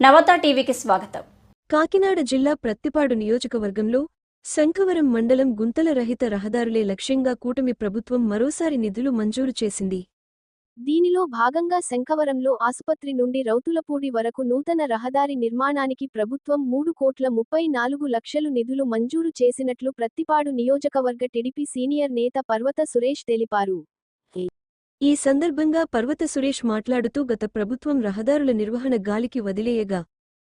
నవత టీవీకి స్వాగతం. కాకినాడ జిల్లా ప్రత్తిపాడు నియోజకవర్గంలో శంఖవరం మండలం గుంతల రహిత రహదారులే లక్ష్యంగా కూటమి ప్రభుత్వం మరోసారి నిధులు మంజూరు చేసింది. దీనిలో భాగంగా శంఖవరంలో ఆసుపత్రి నుండి రౌతులపూడి వరకు నూతన రహదారి నిర్మాణానికి ప్రభుత్వం మూడు కోట్ల ముప్పై నాలుగు లక్షలు నిధులు మంజూరు చేసినట్లు ప్రత్తిపాడు నియోజకవర్గ టిడిపి సీనియర్ నేత పర్వత సురేష్ తెలిపారు. ఈ సందర్భంగా పర్వత సురేష్ మాట్లాడుతూ గత ప్రభుత్వం రహదారుల నిర్వహణ గాలికి వదిలేయగా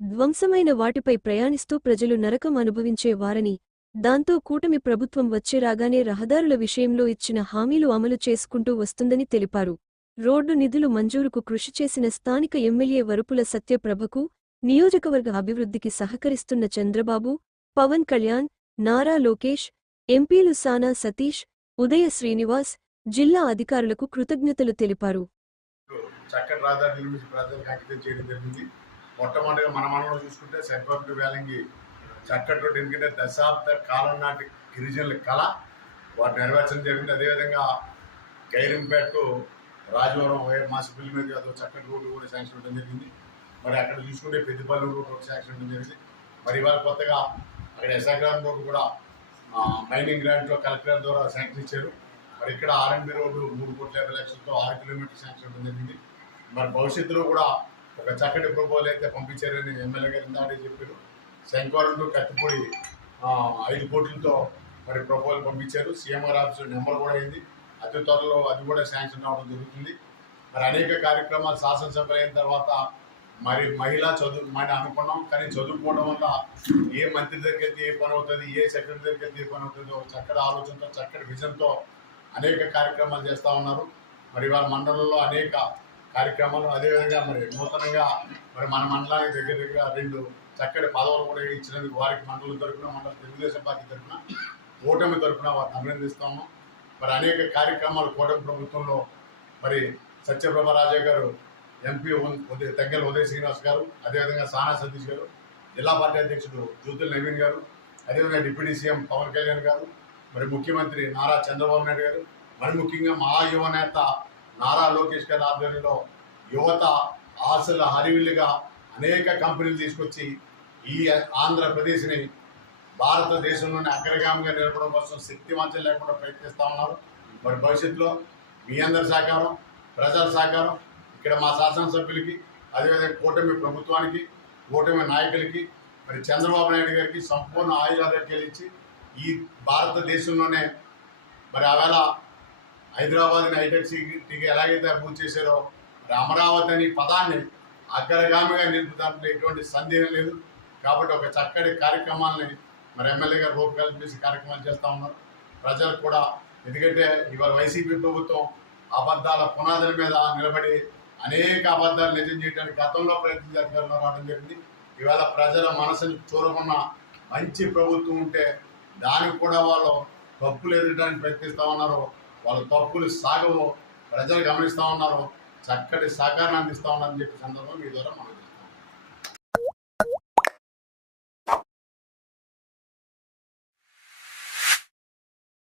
ధ్వంసమైన వాటిపై ప్రయాణిస్తూ ప్రజలు నరకం అనుభవించే వారని దాంతో కూటమి ప్రభుత్వం వచ్చే రాగానే రహదారుల విషయంలో ఇచ్చిన హామీలు అమలు చేసుకుంటూ వస్తుందని తెలిపారు. రోడ్డు నిధులు మంజూరుకు కృషి చేసిన స్థానిక ఎమ్మెల్యే వరుపుల సత్యప్రభకు నియోజకవర్గ అభివృద్ధికి సహకరిస్తున్న చంద్రబాబు పవన్ కళ్యాణ్ నారా లోకేష్ ఎంపీలు సానా సతీష్ ఉదయ శ్రీనివాస్ జిల్లా అధికారులకు కృతజ్ఞతలు తెలిపారు. చక్కటి రహదారి నిర్మించి ప్రజలకు అంకితం చేయడం జరిగింది. మొట్టమొదటిగా మన మనలో చూసుకుంటే సెంట్రల్ వ్యాలింగి చక్కటి రోడ్డు ఎందుకంటే దశాబ్ద కాలం నాటి గిరిజనుల కళ వాటి నెరవేర్చడం జరిగింది. అదేవిధంగా గైరింపేట రాజవరం వైఎస్ మాసి మీద అదో చక్కటి రోడ్డు కూడా శాంక్షన్ ఉండడం జరిగింది. మరి అక్కడ చూసుకుంటే పెద్దపల్లి రోడ్డు ఒక శాంక్షన్ ఉండడం జరిగింది. మరి ఇవాళ కొత్తగా అక్కడ ఎసాగ్రామ్ రోడ్డు కూడా మైనింగ్ గ్రాంట్లో కలెక్టర్ ద్వారా శాంక్షన్ ఇచ్చారు. మరి ఇక్కడ ఆర్ఎండ్బి రోడ్డు మూడు కోట్ల యాభై లక్షలతో ఆరు కిలోమీటర్ శాంక్షన్ జరిగింది. మరి భవిష్యత్తులో కూడా ఒక చక్కటి ప్రపోజల్ అయితే పంపించారని ఎమ్మెల్యే గారు ఇందాడే చెప్పారు. శంకవరం టు కత్తిపూడి ఐదు కోట్లతో మరి ప్రపోజల్ పంపించారు. సీఎంఆర్ ఆఫీస్ నెంబర్ కూడా అయింది. అతి త్వరలో అది కూడా శాంక్షన్ రావడం జరుగుతుంది. మరి అనేక కార్యక్రమాలు శాసనసభ అయిన తర్వాత మరి మహిళ చదువు మరి అనుకున్నాం. కానీ చదువుకోవడం వల్ల ఏ మంత్రి దగ్గరికి ఏ పని అవుతుంది ఏ సెక్రటరీ దగ్గరికి ఏ పని అవుతుంది చక్కటి ఆలోచనతో చక్కటి విజన్తో అనేక కార్యక్రమాలు చేస్తూ ఉన్నారు. మరి వాళ్ళ మండలంలో అనేక కార్యక్రమాలు అదేవిధంగా మరి నూతనంగా మరి మన మండలానికి దగ్గర దగ్గర రెండు చక్కటి పదవులు కూడా ఇచ్చినందుకు వారికి మండలం తరఫున మండల తెలుగుదేశం పార్టీ తరఫున కూటమి తరఫున వారిని అభినందిస్తాము మరి అనేక కార్యక్రమాలు కూటమి ప్రభుత్వంలో మరి సత్యప్రభ రాజా గారు ఎంపీ ఉదయ ఉదయ్ ఉదయ శ్రీనివాస్ గారు అదేవిధంగా సానా సతీష్ గారు జిల్లా పార్టీ అధ్యక్షుడు జ్యోతుల్ నవీన్ గారు అదేవిధంగా డిప్యూటీ సీఎం పవన్ కళ్యాణ్ గారు మరి ముఖ్యమంత్రి నారా చంద్రబాబు నాయుడు గారు మరి ముఖ్యంగా మా యువ నారా లోకేష్ గారి ఆధ్వర్యంలో యువత ఆశల హరివిల్లుగా అనేక కంపెనీలు తీసుకొచ్చి ఈ ఆంధ్రప్రదేశ్ని భారతదేశంలోనే అగ్రగామిగా నిలపడం కోసం శక్తివంచం లేకుండా ప్రయత్నిస్తూ ఉన్నారు. మరి భవిష్యత్తులో మీ అందరి సహకారం ప్రజల సహకారం ఇక్కడ మా శాసనసభ్యులకి అదేవిధంగా కూటమి ప్రభుత్వానికి కూటమి నాయకులకి మరి చంద్రబాబు నాయుడు గారికి సంపూర్ణ ఆయుధాలు చెల్లించి ఈ భారతదేశంలోనే మరి ఆవేళ హైదరాబాద్ని హైటెక్ సిటీకి ఎలాగైతే అభివృద్ధి చేశారో మరి అమరావతి అనే పదాన్ని అగ్రగామిగా నిలుపుదాంట్లో ఎటువంటి సందేహం లేదు. కాబట్టి ఒక చక్కటి కార్యక్రమాల్ని మరి ఎమ్మెల్యే గారు రూపకల్పించి కార్యక్రమాలు చేస్తూ ఉన్నారు. ప్రజలకు కూడా ఎందుకంటే ఇవాళ వైసీపీ ప్రభుత్వం అబద్ధాల పునాదుల మీద నిలబడి అనేక అబద్ధాలు నిజం చేయడానికి గతంలో ప్రయత్నించే రావడం జరిగింది. ఇవాళ ప్రజల మనసుని చూరకున్న మంచి ప్రభుత్వం ఉంటే దానికి కూడా వాళ్ళు తప్పులు ఎదగడానికి ప్రయత్నిస్తూ ఉన్నారు. వాళ్ళ తప్పులు సాగవు. ప్రజలు గమనిస్తూ ఉన్నారు. చక్కటి సహకారాన్ని అందిస్తూ ఉన్నారని చెప్పి సందర్భం మీ ద్వారా మనం